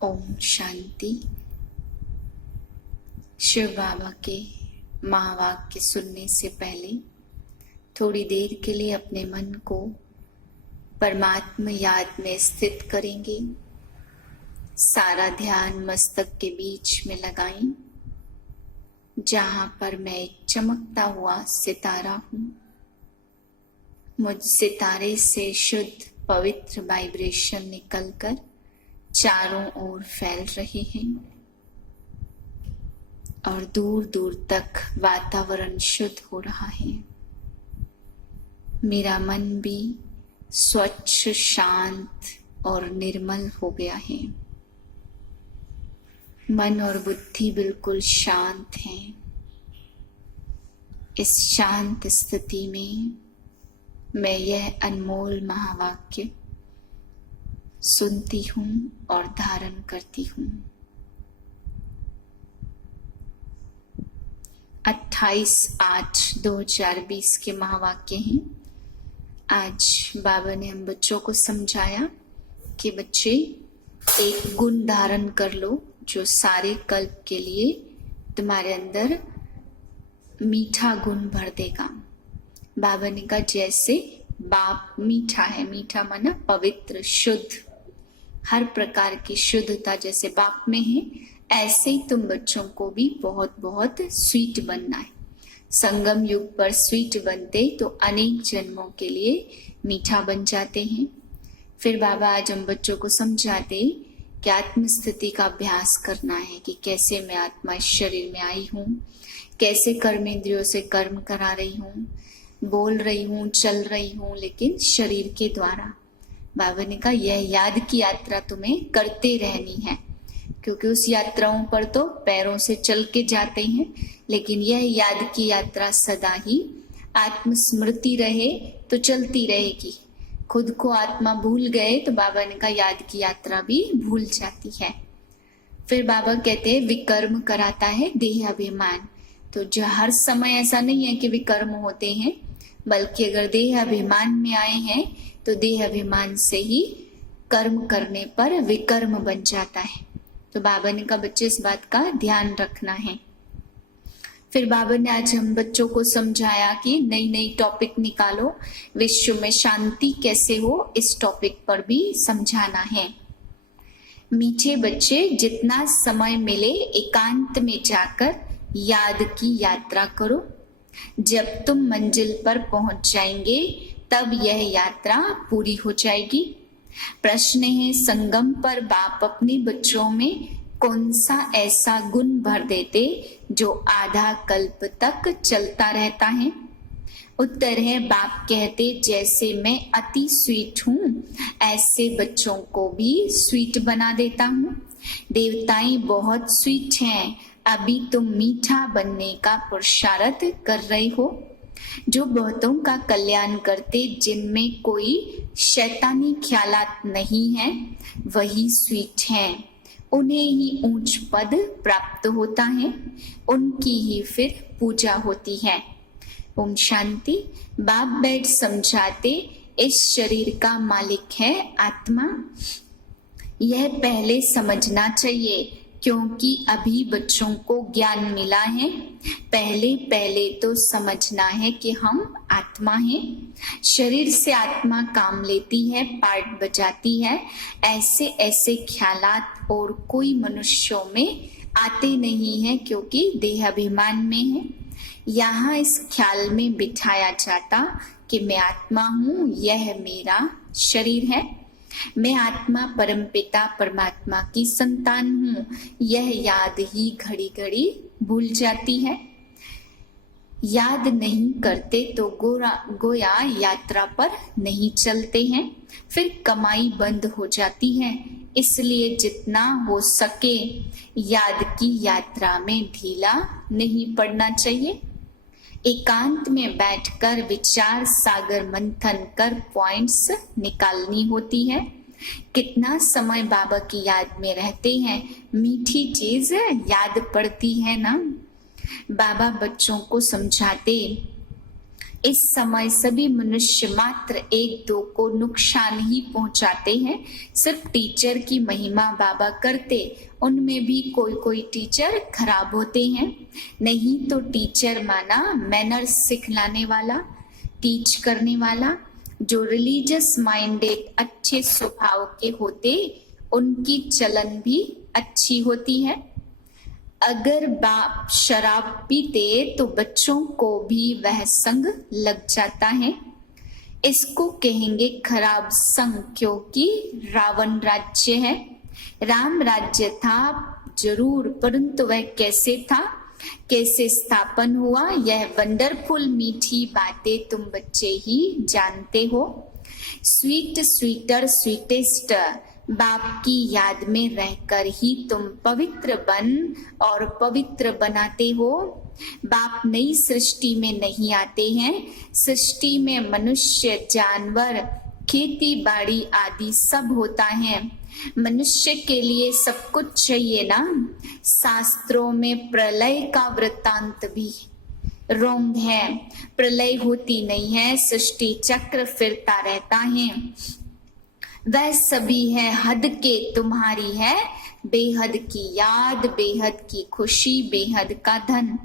ओम शांति। शिव बाबा के महावाक्य सुनने से पहले थोड़ी देर के लिए अपने मन को परमात्मा याद में स्थित करेंगे। सारा ध्यान मस्तक के बीच में लगाएं, जहां पर मैं एक चमकता हुआ सितारा हूं। मुझ सितारे से शुद्ध पवित्र वाइब्रेशन निकलकर चारों ओर फैल रहे हैं और दूर दूर तक वातावरण शुद्ध हो रहा है। मेरा मन भी स्वच्छ, शांत और निर्मल हो गया है। मन और बुद्धि बिल्कुल शांत हैं। इस शांत स्थिति में मैं यह अनमोल महावाक्य सुनती हूँ और धारण करती हूँ। 28/8/2020 के महावाक्य हैं। आज बाबा ने हम बच्चों को समझाया कि बच्चे एक गुण धारण कर लो जो सारे कल्प के लिए तुम्हारे अंदर मीठा गुण भर देगा। बाबा ने कहा जैसे बाप मीठा है, मीठा माना पवित्र, शुद्ध, हर प्रकार की शुद्धता जैसे बाप में है, ऐसे ही तुम बच्चों को भी बहुत बहुत स्वीट बनना है। संगम युग पर स्वीट बनते तो अनेक जन्मों के लिए मीठा बन जाते हैं। फिर बाबा आज हम बच्चों को समझाते कि आत्म स्थिति का अभ्यास करना है कि कैसे मैं आत्मा इस शरीर में आई हूँ, कैसे कर्मेंद्रियों से कर्म करा रही हूँ, बोल रही हूँ, चल रही हूँ, लेकिन शरीर के द्वारा। बाबा ने कहा यह याद की यात्रा तुम्हें करते रहनी है, क्योंकि उस यात्राओं पर तो पैरों से चल के जाते हैं, लेकिन यह याद की यात्रा सदा ही आत्मस्मृति रहे तो चलती रहेगी। खुद को आत्मा भूल गए तो बाबा ने कहा याद की यात्रा भी भूल जाती है। फिर बाबा कहते हैं विकर्म कराता है देह अभिमान। तो जो हर समय ऐसा नहीं है कि विकर्म होते हैं, बल्कि अगर देह अभिमान में आए हैं तो देह अभिमान से ही कर्म करने पर विकर्म बन जाता है। तो बाबा ने कहा बच्चे इस बात का ध्यान रखना है। फिर बाबा ने आज हम बच्चों को समझाया कि नई नई टॉपिक निकालो, विश्व में शांति कैसे हो, इस टॉपिक पर भी समझाना है। मीठे बच्चे जितना समय मिले एकांत में जाकर याद की यात्रा करो। जब तुम मंजिल पर पहुंच जाएंगे तब यह यात्रा पूरी हो जाएगी। प्रश्न है संगम पर बाप अपने बच्चों में कौन सा ऐसा गुण भर देते जो आधा कल्प तक चलता रहता है। उत्तर है बाप कहते जैसे मैं अति स्वीट हूँ ऐसे बच्चों को भी स्वीट बना देता हूँ। देवताएं बहुत स्वीट हैं, अभी तुम मीठा बनने का पुरुषार्थ कर रहे हो। जो बहुतों का कल्याण करते, जिनमें कोई शैतानी ख्यालात नहीं है, वही स्वीट हैं। उन्हें ही ऊंच पद प्राप्त होता है, उनकी ही फिर पूजा होती है। ओम शांति। बाप बैठ समझाते इस शरीर का मालिक है आत्मा। यह पहले समझना चाहिए, क्योंकि अभी बच्चों को ज्ञान मिला है। पहले पहले तो समझना है कि हम आत्मा हैं। शरीर से आत्मा काम लेती है, पार्ट बजाती है। ऐसे ऐसे ख्यालात और कोई मनुष्यों में आते नहीं है, क्योंकि देह अभिमान में है। यहाँ इस ख्याल में बिठाया जाता कि मैं आत्मा हूँ, यह मेरा शरीर है। मैं आत्मा परमपिता परमात्मा की संतान हूँ, यह याद ही घड़ी घड़ी भूल जाती है। याद नहीं करते तो गोया यात्रा पर नहीं चलते हैं, फिर कमाई बंद हो जाती है। इसलिए जितना हो सके याद की यात्रा में ढीला नहीं पड़ना चाहिए। एकांत में बैठकर विचार सागर मंथन कर पॉइंट्स निकालनी होती है। कितना समय बाबा की याद में रहते हैं, मीठी चीज याद पड़ती है ना। बाबा बच्चों को समझाते इस समय सभी मनुष्य मात्र एक दो को नुकसान ही पहुंचाते हैं। सिर्फ टीचर की महिमा बाबा करते, उनमें भी कोई कोई टीचर खराब होते हैं। नहीं तो टीचर माना मैनर्स सिखलाने वाला, टीच करने वाला। जो रिलीजियस माइंडेड अच्छे स्वभाव के होते, उनकी चलन भी अच्छी होती है। अगर बाप शराब पीते तो बच्चों को भी वह संग लग जाता है। इसको कहेंगे खराब संग, क्योंकि रावण राज्य है। राम राज्य था जरूर, परंतु वह कैसे था, कैसे स्थापन हुआ, यह वंडरफुल मीठी बातें तुम बच्चे ही जानते हो। स्वीट स्वीटर स्वीटेस्ट बाप की याद में रहकर ही तुम पवित्र बन और पवित्र बनाते हो। बाप नई सृष्टि में नहीं आते हैं। सृष्टि में मनुष्य, जानवर, खेती बाड़ी आदि सब होता है। मनुष्य के लिए सब कुछ चाहिए ना। शास्त्रों में प्रलय का वृत्तांत भी रोंग है। प्रलय होती नहीं है, सृष्टि चक्र फिरता रहता है। वह सभी है हद के, तुम्हारी है बेहद की याद, बेहद की खुशी, बेहद का धन।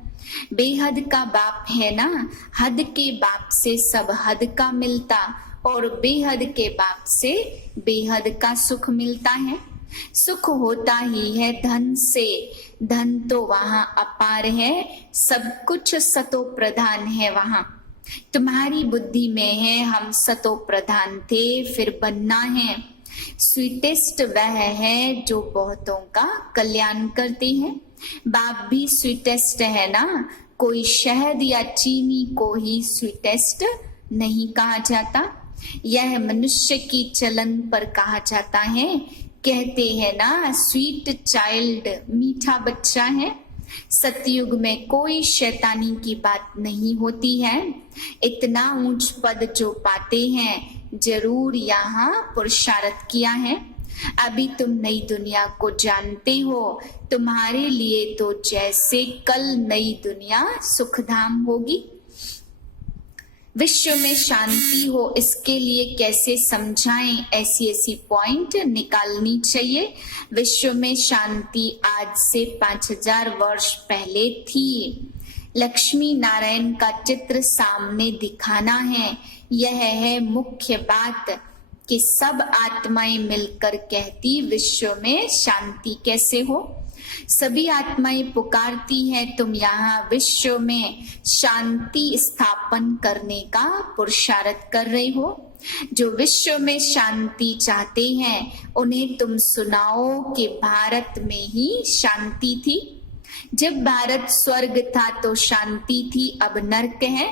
बेहद का बाप है ना, हद के बाप से सब हद का मिलता, और बेहद के बाप से बेहद का सुख मिलता है। सुख होता ही है धन से, धन तो वहां अपार है, सब कुछ सतो प्रधान है वहां। तुम्हारी बुद्धि में है हम सतो प्रधान थे, फिर बनना है। स्वीटेस्ट वह है जो बहुतों का कल्याण करते हैं। बाप भी स्वीटेस्ट है ना, कोई शहद या चीनी को ही स्वीटेस्ट नहीं कहा जाता। यह मनुष्य की चलन पर कहा जाता है। कहते हैं ना स्वीट चाइल्ड, मीठा बच्चा है। सतयुग में कोई शैतानी की बात नहीं होती है। इतना ऊंच पद जो पाते हैं, जरूर यहाँ पुरुषार्थ किया है। अभी तुम नई दुनिया को जानते हो। तुम्हारे लिए तो जैसे कल नई दुनिया सुखधाम होगी। विश्व में शांति हो, इसके लिए कैसे समझाएं, ऐसी ऐसी पॉइंट निकालनी चाहिए। विश्व में शांति आज से 5000 वर्ष पहले थी। लक्ष्मी नारायण का चित्र सामने दिखाना है। यह है मुख्य बात कि सब आत्माएं मिलकर कहती विश्व में शांति कैसे हो। सभी आत्माएं पुकारती हैं, तुम यहाँ विश्व में शांति स्थापन करने का पुरुषार्थ कर रहे हो। जो विश्व में शांति चाहते हैं, उन्हें तुम सुनाओ कि भारत में ही शांति थी। जब भारत स्वर्ग था तो शांति थी, अब नरक है।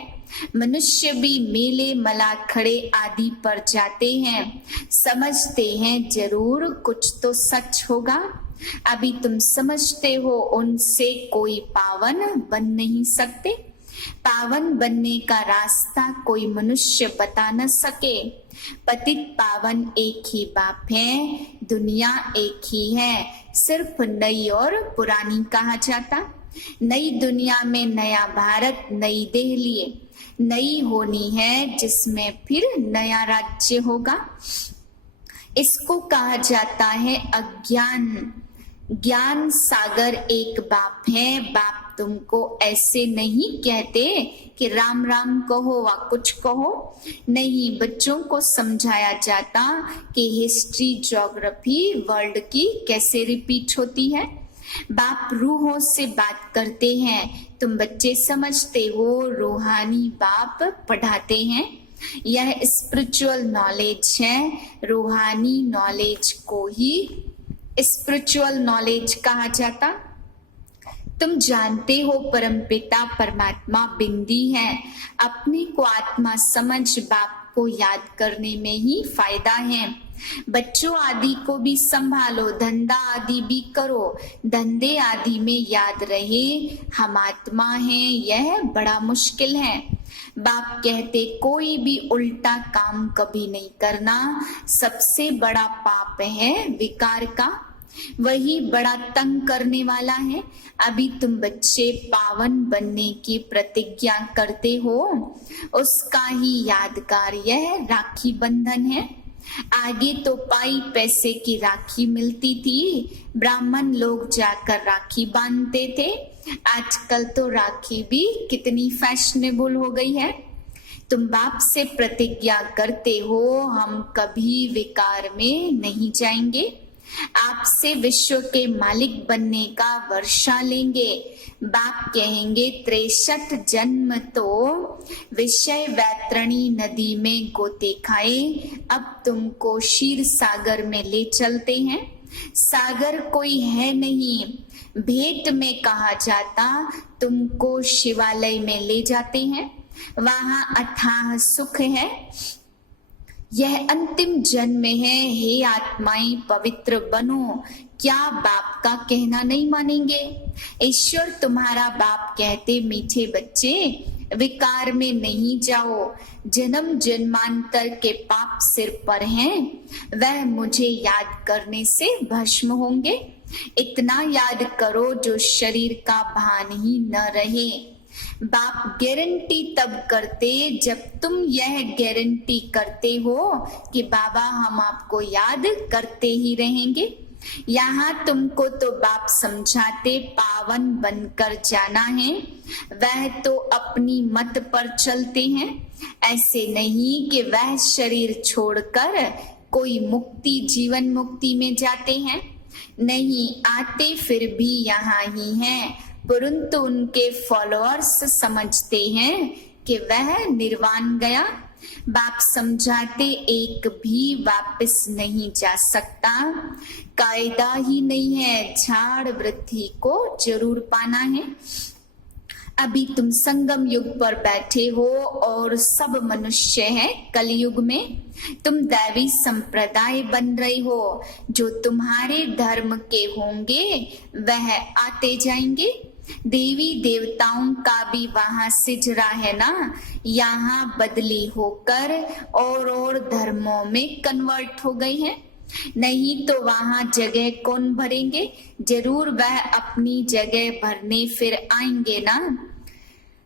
मनुष्य भी मेले मलाखड़े आदि पर जाते हैं, समझते हैं जरूर कुछ तो सच होगा। अभी तुम समझते हो उनसे कोई पावन बन नहीं सकते। पावन बनने का रास्ता कोई मनुष्य बता न सके। पतित पावन एक ही बाप है, दुनिया एक ही है, सिर्फ नई और पुरानी कहा जाता। नई दुनिया में नया भारत, नई दिल्ली नई होनी है, जिसमें फिर नया राज्य होगा। इसको कहा जाता है अज्ञान। ज्ञान सागर एक बाप है। बाप तुमको ऐसे नहीं कहते कि राम राम कहो व कुछ कहो। नहीं, बच्चों को समझाया जाता कि हिस्ट्री, ज्योग्राफी वर्ल्ड की कैसे रिपीट होती है। बाप रूहों से बात करते हैं, तुम बच्चे समझते हो। रूहानी बाप पढ़ाते हैं। यह स्पिरिचुअल नॉलेज है। रूहानी नॉलेज को ही स्पिरिचुअल नॉलेज कहा जाता। तुम जानते हो परमपिता परमात्मा बिंदी है। अपने को आत्मा समझ बाप को याद करने में ही फायदा है। बच्चों आदि को भी संभालो, धंधा आदि भी करो। धंधे आदि में याद रहे हम आत्मा हैं, यह बड़ा मुश्किल है। बाप कहते कोई भी उल्टा काम कभी नहीं करना। सबसे बड़ा पाप है विकार का। वही बड़ा तंग करने वाला है। अभी तुम बच्चे पावन बनने की प्रतिज्ञा करते हो, उसका ही यादगार यह राखी बंधन है। आगे तो पाई पैसे की राखी मिलती थी, ब्राह्मण लोग जाकर राखी बांधते थे। आजकल तो राखी भी कितनी फैशनेबल हो गई है। तुम बाप से प्रतिज्ञा करते हो हम कभी विकार में नहीं जाएंगे, आपसे विश्व के मालिक बनने का वर्षा लेंगे। बाप कहेंगे 63 जन्म तो विषय वैतरणी नदी में गोते खाए, अब तुमको क्षीर सागर में ले चलते हैं। सागर कोई है नहीं, भेंट में कहा जाता, तुमको शिवालय में ले जाते हैं, वहां अथाह सुख है। यह अंतिम जन्म है, हे आत्माएं पवित्र बनो। क्या बाप का कहना नहीं मानेंगे? ईश्वर तुम्हारा बाप कहते मीठे बच्चे विकार में नहीं जाओ, जन्म जन्मांतर के पाप सिर पर हैं, वह मुझे याद करने से भस्म होंगे। इतना याद करो जो शरीर का भान ही न रहे। बाप गारंटी तब करते जब तुम यह गारंटी करते हो कि बाबा हम आपको याद करते ही रहेंगे। यहाँ तुमको तो बाप समझाते पावन बनकर जाना है, वह तो अपनी मत पर चलते हैं। ऐसे नहीं कि वह शरीर छोड़कर कोई मुक्ति जीवन मुक्ति में जाते हैं, नहीं आते फिर भी यहाँ ही हैं, परंतु उनके फॉलोअर्स समझते हैं कि वह निर्वाण गया। बाप समझाते एक भी वापस नहीं जा सकता, कायदा ही नहीं है, झाड़ वृद्धि को जरूर पाना है। अभी तुम संगम युग पर बैठे हो और सब मनुष्य है कलयुग में। तुम दैवी संप्रदाय बन रहे हो, जो तुम्हारे धर्म के होंगे वह आते जाएंगे। देवी देवताओं का भी वहां सिजरा है ना, यहाँ बदली होकर और धर्मों में कन्वर्ट हो गई है। नहीं तो वहां जगह कौन भरेंगे? जरूर वह अपनी जगह भरने फिर आएंगे ना।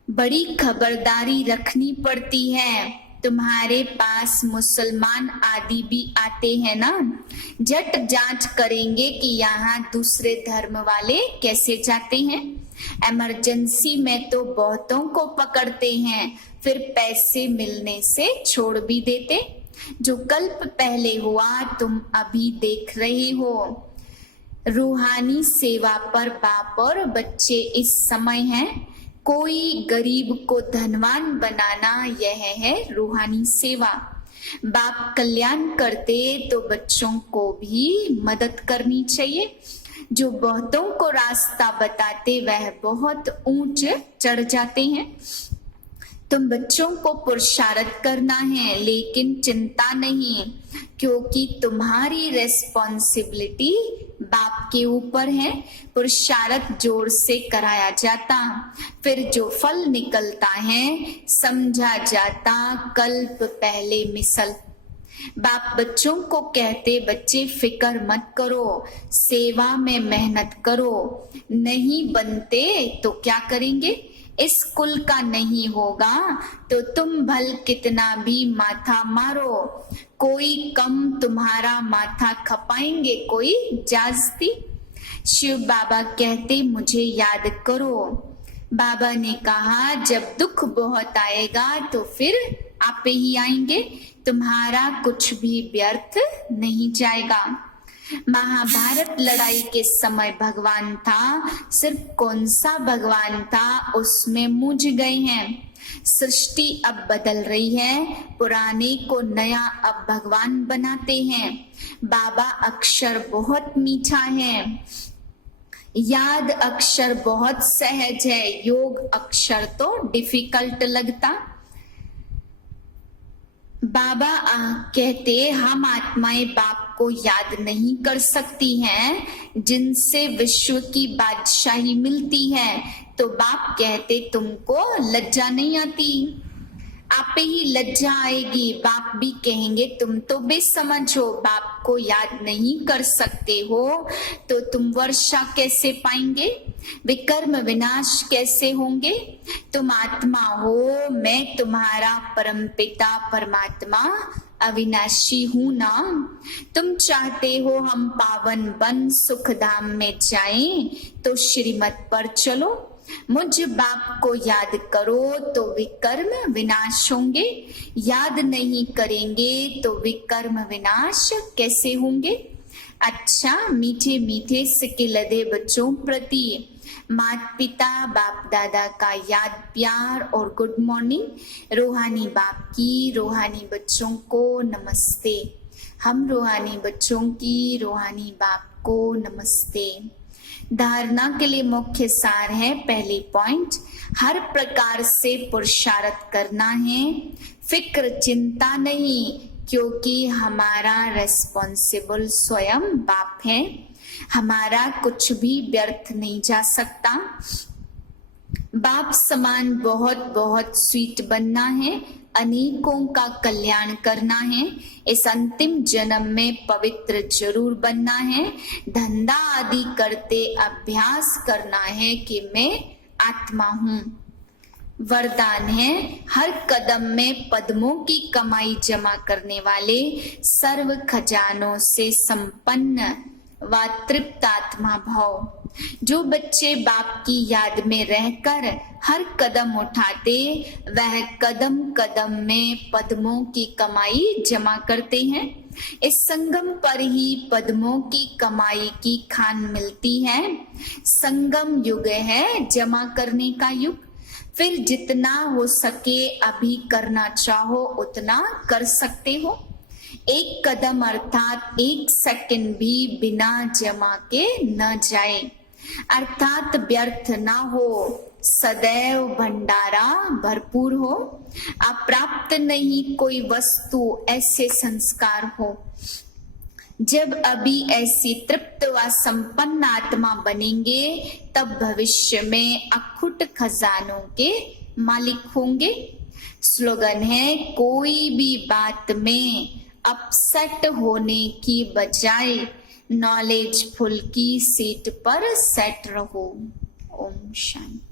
बड़ी खबरदारी रखनी पड़ती है। तुम्हारे पास मुसलमान आदि भी आते हैं ना, झट जांच करेंगे कि यहाँ दूसरे धर्म वाले कैसे जाते हैं। इमरजेंसी में तो बहुतों को पकड़ते हैं, फिर पैसे मिलने से छोड़ भी देते। जो कल्प पहले हुआ तुम अभी देख रहे हो। रूहानी सेवा पर बाप और बच्चे इस समय हैं। कोई गरीब को धनवान बनाना यह है रूहानी सेवा। बाप कल्याण करते तो बच्चों को भी मदद करनी चाहिए। जो बहुतों को रास्ता बताते वह बहुत ऊंच चढ़ जाते हैं। तुम बच्चों को पुरुषार्थ करना है, लेकिन चिंता नहीं, क्योंकि तुम्हारी रेस्पॉन्सिबिलिटी बाप के ऊपर है। पुरुषार्थ जोर से कराया जाता, फिर जो फल निकलता है समझा जाता कल्प पहले मिसल। बाप बच्चों को कहते बच्चे फिक्र मत करो, सेवा में मेहनत करो। नहीं बनते तो क्या करेंगे? इस कुल का नहीं होगा तो तुम भल कितना भी माथा मारो, कोई कम तुम्हारा माथा खपाएंगे, कोई जास्ती। शिव बाबा कहते मुझे याद करो। बाबा ने कहा जब दुख बहुत आएगा तो फिर आप ही आएंगे, तुम्हारा कुछ भी व्यर्थ नहीं जाएगा। महाभारत लड़ाई के समय भगवान था, सिर्फ कौन सा भगवान था उसमें मूझ गए हैं। सृष्टि अब बदल रही है, पुराने को नया अब भगवान बनाते हैं। बाबा अक्षर बहुत मीठा है, याद अक्षर बहुत सहज है, योग अक्षर तो डिफिकल्ट लगता। बाबा कहते हम आत्माएं बाप को याद नहीं कर सकती हैं, जिनसे विश्व की बादशाही मिलती है। तो बाप कहते तुमको लज्जा नहीं आती? आप पे ही लज्जा आएगी, बाप भी कहेंगे तुम तो बेसमझ हो, बाप को याद नहीं कर सकते हो तो तुम वर्षा कैसे पाएंगे, विकर्म विनाश कैसे होंगे। तुम आत्मा हो, मैं तुम्हारा परमपिता परमात्मा अविनाशी हूं ना। तुम चाहते हो हम पावन बन सुख धाम में जाएं तो श्रीमत पर चलो, मुझ बाप को याद करो तो विकर्म विनाश होंगे, याद नहीं करेंगे तो विकर्म विनाश कैसे होंगे। अच्छा मीठे मीठे सिक्के लदे बच्चों प्रति माता पिता बाप दादा का याद प्यार और गुड मॉर्निंग। रूहानी बाप की रूहानी बच्चों को नमस्ते। हम रूहानी बच्चों की रूहानी बाप को नमस्ते। धारणा के लिए मुख्य सार है, पहले पॉइंट, हर प्रकार से पुरुषार्थ करना है, फिक्र चिंता नहीं, क्योंकि हमारा रेस्पॉन्सिबल स्वयं बाप है, हमारा कुछ भी व्यर्थ नहीं जा सकता। बाप समान बहुत बहुत स्वीट बनना है, अनेकों का कल्याण करना है, इस अंतिम जन्म में पवित्र जरूर बनना है, धंधा आदि करते अभ्यास करना है कि मैं आत्मा हूँ। वरदान है, हर कदम में पद्मों की कमाई जमा करने वाले, सर्व खजानों से संपन्न व तृप्त आत्मा भाव। जो बच्चे बाप की याद में रहकर हर कदम उठाते, वह कदम कदम में पद्मों की कमाई जमा करते हैं। इस संगम पर ही पद्मों की कमाई की खान मिलती है। संगम युग है जमा करने का युग। फिर जितना हो सके अभी करना चाहो उतना कर सकते हो। एक कदम अर्थात एक सेकंड भी बिना जमा के न जाए, अर्थात व्यर्थ ना हो, सदैव भंडारा भरपूर हो, अप्राप्त नहीं कोई वस्तु, ऐसे संस्कार हो। जब अभी ऐसी तृप्त व संपन्न आत्मा बनेंगे तब भविष्य में अखुट खजानों के मालिक होंगे। स्लोगन है, कोई भी बात में अपसेट होने की बजाय नॉलेजफुल की सीट पर सेट रहो। ओम शांति।